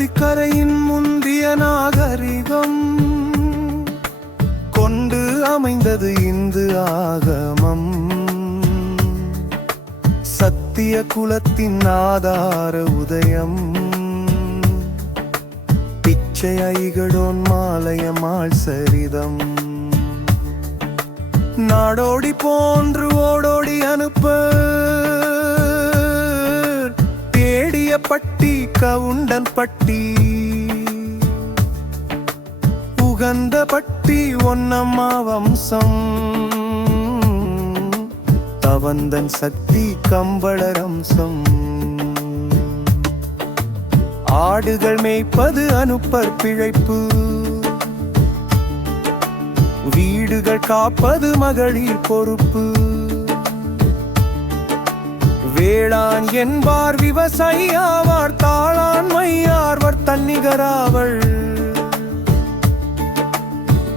நதிக்கரையின் முந்திய நாகரிகம் கொண்டு அமைந்தது இந்து ஆகமம். சத்திய குலத்தின் ஆதார உதயம். பிச்சை ஐகடோன் மாலயமாள் சரிதம். நாடோடி போன்று ஓடோடி அனுப்ப தேடிய பட்டி கவுண்டன் பட்டி. உகந்த பட்டி ஒன்னம்மா வம்சம். தவந்தன் சக்தி கம்பளரம்சம். ஆடுகள் மேய்ப்பது அனுப்பர் பிழைப்பு. வீடுகள் காப்பது மகளிர் பொறுப்பு. வேளாண் என்பார் விவசாயியாவார். தாளாண்மையார்வர் தன்னிகராவள்.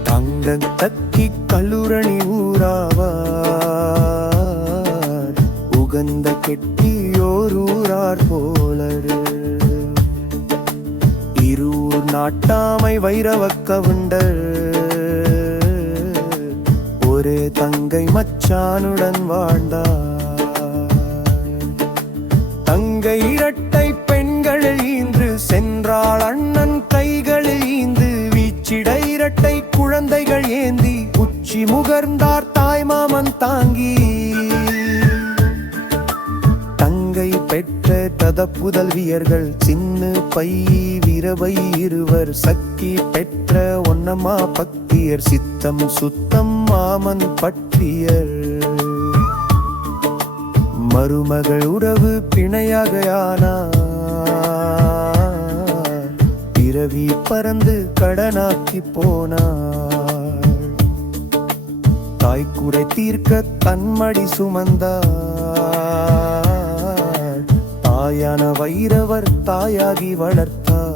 தங்க தக்கி கல்லூரணி ஊராவார். உகந்த கெட்டியோர் ஊரார் போலர். இருவூர் நாட்டாமை வைரவ கவுண்டர். ஒரே தங்கை மச்சானுடன் வாழ்ந்தார். தங்கை இரட்டை பெண்களில் ஈன்று சென்றாள் அண்ணன் கைகளில் ஈந்து. வீச்சிட இரட்டை குழந்தைகள் ஏந்தி உச்சி முகர்ந்தார் தாய் மாமன் தாங்கி. தங்கை பெற்ற ததப்புதல்வியர்கள் சின்ன பை வீரவை இருவர். சக்கி பெற்ற ஒன்னம்மா பக்தியர். சித்தம் சுத்தம் மாமன் பற்றியர். மருமகள் உறவு பிணையாகையானார். பிறவி பறந்து கடனாக்கி போனார். தாய்க்குறை தீர்க்க தன்மடி சுமந்தார். தாயான வைரவர் தாயாகி வளர்த்தார்.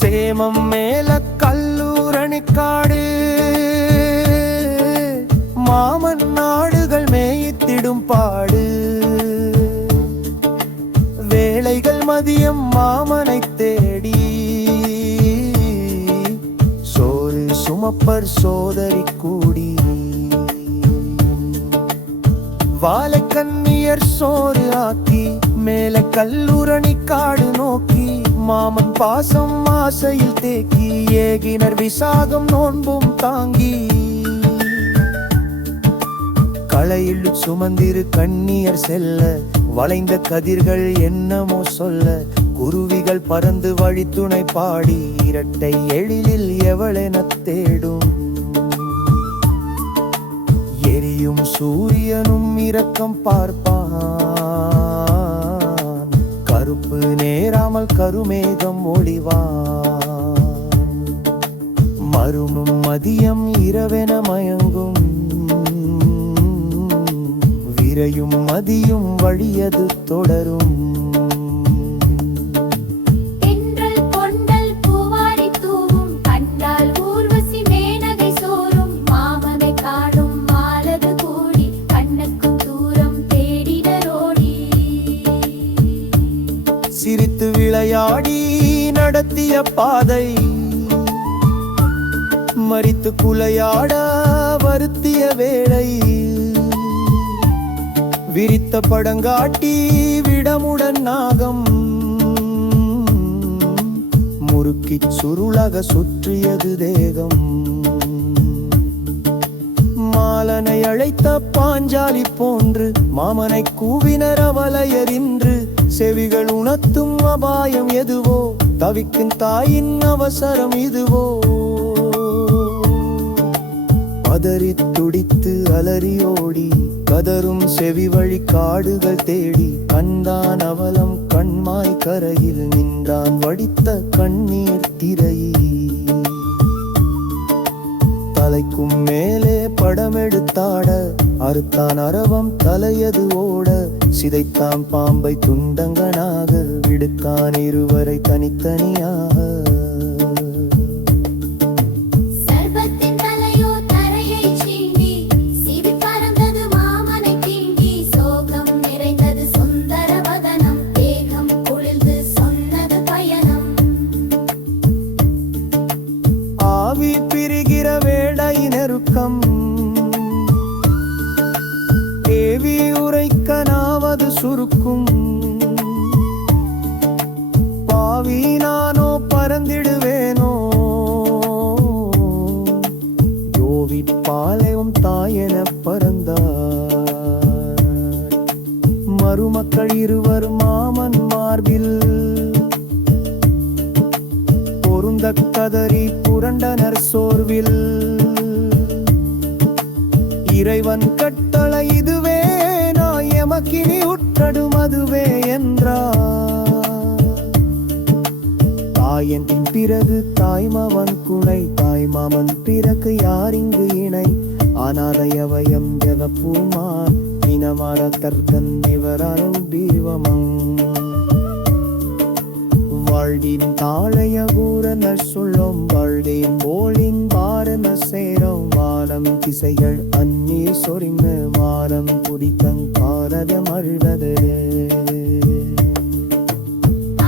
சேமம் மேல கல்லூரணிக்காடு. மாமன் நாடுகள் மேய்த்திடும் பாடு. வேளைகள் மதியம் மாமனை தேடி. சோறு சுமப்பர் சோதரி கூடி. வாழை கண்ணியர் சோறு ஆக்கி. மேல கல்லூரணிக்காடு நோக்கி. மாமன் பாசம் ஆசையில் தேக்கி. ஏகினர் விசாகம் நோன்பும் தாங்கி. களையில் சுமந்திரு கண்ணியர் செல்ல. வளைந்த கதிர்கள் என்னமோ சொல்ல. குருவிகள் பறந்து வழித்துணை பாடி. இரட்டை எழிலில் எவளென தேடும். எரியும் சூரியனும் இரக்கம் பார்ப்பான். கருப்பு நேராமல் கருமேகம் ஒளிவான். மருமும் மதியம் இரவென மயங்கும். விரையும் மதியும் வழியது தொடரும். சிரித்து விளையாடி நடத்திய பாதை. மரித்து குலையாட வருத்திய வேளை. விரித்த படங்காட்டி விடமுடன் நாகம். முறுக்கி சுருளாக சுற்றியது தேகம். மாலனை அழைத்த பாஞ்சாலி போன்று. மாமனை கூவினர் அவளையறின்று. செவிகள் உணர்த்தும் அபாயம் எதுவோ. தவிக்கும் தாயின் அவசரம் இதுவோ. பதறி துடித்து அலறியோடி. கதரும் செவி வழி காடுகள் தேடி. கண்டான் அவலம் கண்மாய் கரையில். நின்றான் வடித்த கண்ணீர் திரையில். தலைக்கும் மேலே படமெடுத்தாட. அறுத்தான் அரவம் தலையது ஓட. சிதைத்தான் பாம்பை துண்டங்கனாக. இடுத்தான் இருவரை தனித்தனியாக. சர்பத்தின் தலையோ தரையைச் சீண்டி, சிவி பறந்தது மாமனைத் தீண்டி. சோகம் நிறைந்தது சுந்தர வதனம், தேகம் குளிர்ந்து சொன்னது பயணம். ஆவி பிரிகிற வேடை நெருக்கம், தேவி உரைக்க நாவது சுருக்கும். பாவி நானோ பறந்திடுவேனோ, யோவி பாலையும் தாயென பறந்தார். மருமக்கள் இருவர் மாமன் மார்பில் பொருந்த கதறி புரண்டனர் சோர்வில். இறைவன் கட்டளை இதுவே, நான் எமக்கினி உற்றடும் அதுவே என்றார். தாயன் பிறகு தாய்மாமன் குணை, தாய்மாமன் பிறகு யாரிங்கு இணை. அநாதையவயம் ஜெகப்பூமான், இனமார தர்கன் இவரானும் தீவமங். வாழ்வின் தாழைய கூறன சொல்லும், வாழ்வின் போலிங் பாரன சேரும். வாரம் திசைகள் அந்நீர் சொரிந்த, வாரம் புரித்தங் பாரத மழுவது.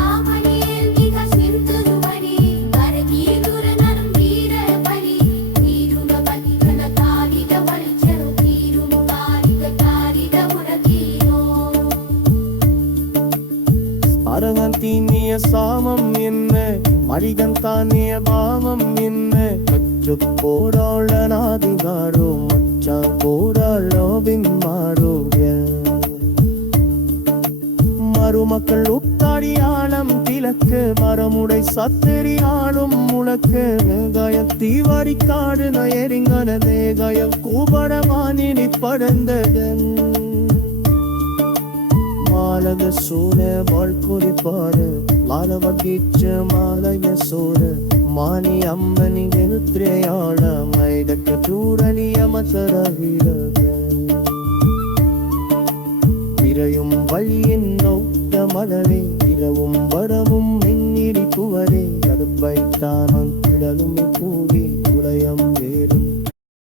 ஆமணியில் மிக சிந்துருவடி, பரகீதுரனரும் வீரபலி. வீருக பலிகன காரிக வலிச்சரு, வீருமு காரிக காரிக உரகீரோ. அரகன் தீனிய சாமம் என்ன, மழிகன் தானிய பாவம் என்ன. கற்று போராளனாதிகாரோ, மச்சா போராளோபின் மாரோக. மருமக்கள் உத்தாடியாளம் திலக்கு, மரமுடை சத்திரியாளும் முழக்கு. மேகாய தீவாரி காடு நயரிங்கன, மேகாய கூபடவானினி படந்ததன். மாலக சூர வாழ்குறிப்பாரு, மாலவகீச்ச மாலக சூர. மானி அம்மனி எழுத்திரையாள, மைதக்க தூரணிய மசரவிரக. விரையும் வழியின் நோக்க மலரே, இரவும் வரவும் மின்னிரி குவரே. கருப்பைத்தான் கிடலும் கூடி குலயம்